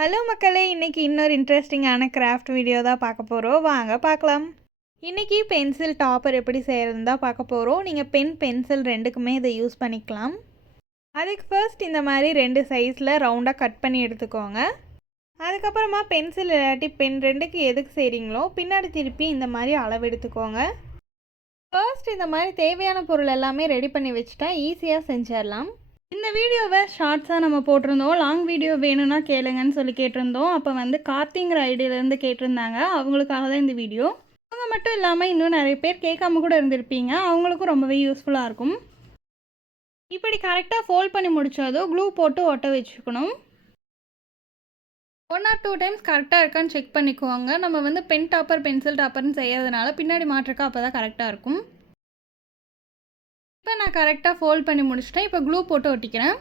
Hello மக்களே, இன்றைக்கி இன்னொரு இன்ட்ரெஸ்டிங்கான கிராஃப்ட் வீடியோ தான் பார்க்க போகிறோம். வாங்க பார்க்கலாம். இன்றைக்கி பென்சில் டாப்பர் எப்படி செய்கிறதுன்னு தான் பார்க்க போகிறோம். நீங்கள் பென்சில் ரெண்டுக்குமே இதை யூஸ் பண்ணிக்கலாம். அதுக்கு ஃபர்ஸ்ட் இந்த மாதிரி 2 சைஸில் ரவுண்டாக கட் பண்ணி எடுத்துக்கோங்க. அதுக்கப்புறமா பென்சில் இல்லாட்டி பென் ரெண்டுக்கு எதுக்கு செய்கிறீங்களோ பின்னாடி திருப்பி இந்த மாதிரி அளவு எடுத்துக்கோங்க. ஃபர்ஸ்ட் இந்த மாதிரி தேவையான பொருள் எல்லாமே ரெடி பண்ணி வச்சுட்டா ஈஸியாக செஞ்சிடலாம். இந்த வீடியோவை ஷார்ட்ஸாக நம்ம போட்டிருந்தோம். லாங் வீடியோ வேணும்னா கேளுங்கன்னு சொல்லி கேட்டிருந்தோம். அப்போ கார்த்திங்கிற ஐடியிலேருந்து கேட்டிருந்தாங்க. அவங்களுக்காக தான் இந்த வீடியோ. அவங்க மட்டும் இல்லாமல் இன்னும் நிறைய பேர் கேட்காம கூட இருந்திருப்பீங்க. அவங்களுக்கும் ரொம்பவே யூஸ்ஃபுல்லாக இருக்கும். இப்படி கரெக்டாக ஃபோல்ட் பண்ணி முடித்ததும் க்ளூ போட்டு ஒட்ட வச்சுக்கணும். 1 or 2 டைம்ஸ் கரெக்டாக இருக்கான்னு செக் பண்ணிக்குவாங்க. நம்ம பென் டாப்பர் பென்சில் டாப்பர்னு செய்யறதுனால பின்னாடி மாற்றுக்கா அப்போ தான் கரெக்டாக இருக்கும். இப்போ நான் கரெக்டாக ஃபோல்ட் பண்ணி முடிச்சிட்டேன். இப்போ க்ளூ போட்டு ஒட்டிக்கிறேன்.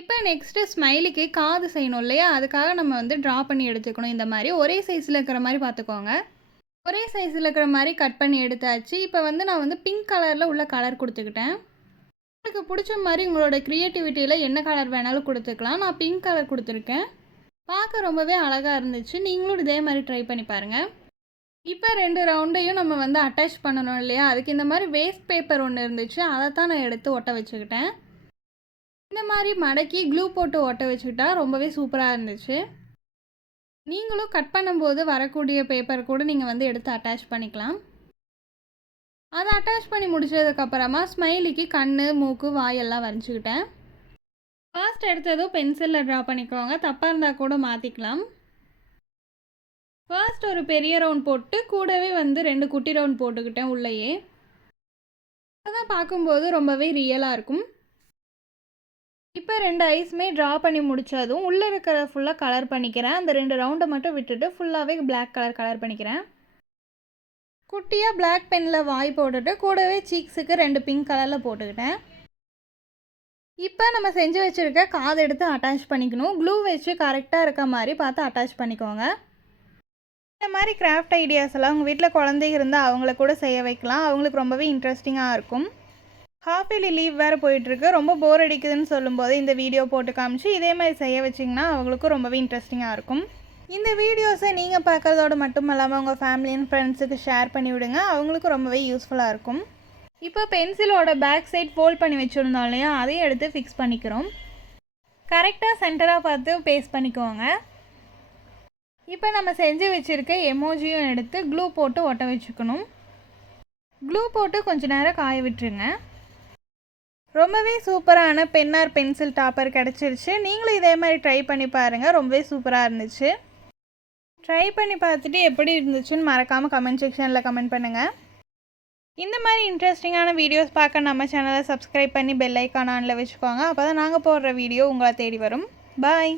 இப்போ நெக்ஸ்ட்டு ஸ்மைலிக்கு காது செய்யணும் இல்லையா, அதுக்காக நம்ம ட்ரா பண்ணி எடுத்துக்கணும். இந்த மாதிரி ஒரே சைஸில் இருக்கிற மாதிரி பார்த்துக்கோங்க. ஒரே சைஸில் இருக்கிற மாதிரி கட் பண்ணி எடுத்தாச்சு. இப்போ நான் பிங்க் கலரில் உள்ள கலர் கொடுத்துக்கிட்டேன். உங்களுக்கு பிடிச்ச மாதிரி உங்களோட க்ரியேட்டிவிட்டியில் என்ன கலர் வேணாலும் கொடுத்துக்கலாம். நான் பிங்க் கலர் கொடுத்துருக்கேன். பார்க்க ரொம்பவே அழகாக இருந்துச்சு. நீங்களும் இதே மாதிரி ட்ரை பண்ணி பாருங்கள். இப்போ 2 ரவுண்டையும் நம்ம அட்டாச் பண்ணணும் இல்லையா, அதுக்கு இந்த மாதிரி வேஸ்ட் பேப்பர் ஒன்று இருந்துச்சு. அதை தான் நான் எடுத்து ஒட்ட வச்சுக்கிட்டேன். இந்த மாதிரி மடக்கி க்ளூ போட்டு ஒட்ட வச்சுக்கிட்டா ரொம்பவே சூப்பராக இருந்துச்சு. நீங்களும் கட் பண்ணும்போது வரக்கூடிய பேப்பர் கூட நீங்கள் எடுத்து அட்டாச் பண்ணிக்கலாம். அதை அட்டாச் பண்ணி முடிச்சதுக்கப்புறமா ஸ்மைலிக்கு கண், மூக்கு, வாயெல்லாம் வரைஞ்சிக்கிட்டேன். ஃபர்ஸ்ட் எடுத்ததும் பென்சிலில் ட்ரா பண்ணிக்கோங்க. தப்பாக இருந்தால் கூட மாற்றிக்கலாம். ஃபர்ஸ்ட் ஒரு பெரிய ரவுண்ட் போட்டு கூடவே 2 குட்டி ரவுண்ட் போட்டுக்கிட்டேன் உள்ளேயே. அதான் பார்க்கும்போது ரொம்பவே ரியலாக இருக்கும். இப்போ 2 ஐஸுமே ட்ரா பண்ணி முடித்ததும் உள்ளே இருக்கிற ஃபுல்லாக கலர் பண்ணிக்கிறேன். அந்த 2 ரவுண்டை மட்டும் விட்டுட்டு ஃபுல்லாகவே பிளாக் கலர் பண்ணிக்கிறேன். குட்டியாக பிளாக் பெனில் வாய் போட்டுட்டு கூடவே சீக்ஸுக்கு 2 பிங்க் கலரில் போட்டுக்கிட்டேன். இப்போ நம்ம செஞ்சு வச்சுருக்க காது எடுத்து அட்டாச் பண்ணிக்கணும். க்ளூ வச்சு கரெக்டாக இருக்க மாதிரி பார்த்து அட்டாச் பண்ணிக்கோங்க. இந்த மாதிரி கிராஃப்ட் ஐடியாஸ் எல்லாம் உங்கள் வீட்டில் குழந்தைங்க இருந்தால் அவங்கள கூட செய்ய வைக்கலாம். அவங்களுக்கு ரொம்பவே இன்ட்ரெஸ்டிங்காக இருக்கும். ஹாஃப் இயர்லி லீவ் வேறு போயிட்டுருக்கு. ரொம்ப போர் அடிக்குதுன்னு சொல்லும்போது இந்த வீடியோ போட்டு காமிச்சு இதே மாதிரி செய்ய வச்சிங்கன்னா அவங்களுக்கும் ரொம்பவே இன்ட்ரெஸ்டிங்காக இருக்கும். இந்த வீடியோஸை நீங்கள் பார்க்குறதோடு மட்டும் இல்லாமல் உங்கள் ஃபேமிலி அண்ட் ஃப்ரெண்ட்ஸுக்கு ஷேர் பண்ணி விடுங்க. அவங்களுக்கும் ரொம்பவே யூஸ்ஃபுல்லாக இருக்கும். இப்போ பென்சிலோட பேக் சைட் ஃபோல்ட் பண்ணி வச்சுருந்தோம் இல்லையா, அதையும் எடுத்து ஃபிக்ஸ் பண்ணிக்கிறோம். கரெக்டாக சென்டராக பார்த்து பேஸ்ட் பண்ணிக்கோங்க. இப்போ நம்ம செஞ்சு வச்சுருக்க எமோஜியும் எடுத்து க்ளூ போட்டு ஒட்ட வச்சுக்கணும். க்ளூ போட்டு கொஞ்சம் நேரம் காய விட்டுருங்க. ரொம்பவே சூப்பரான பென் ஆர் பென்சில் டாப்பர் கிடச்சிருச்சு. நீங்களும் இதே மாதிரி ட்ரை பண்ணி பாருங்கள். ரொம்பவே சூப்பராக இருந்துச்சு. ட்ரை பண்ணி பார்த்துட்டு எப்படி இருந்துச்சுன்னு மறக்காமல் கமெண்ட் செக்ஷனில் கமெண்ட் பண்ணுங்கள். இந்த மாதிரி இன்ட்ரெஸ்டிங்கான வீடியோஸ் பார்க்க நம்ம சேனலை சப்ஸ்கிரைப் பண்ணி பெல் ஐக்கான் ஆனில் வச்சுக்கோங்க. அப்போ தான் நாங்கள் போடுற வீடியோ உங்களை தேடி வரும். பாய்.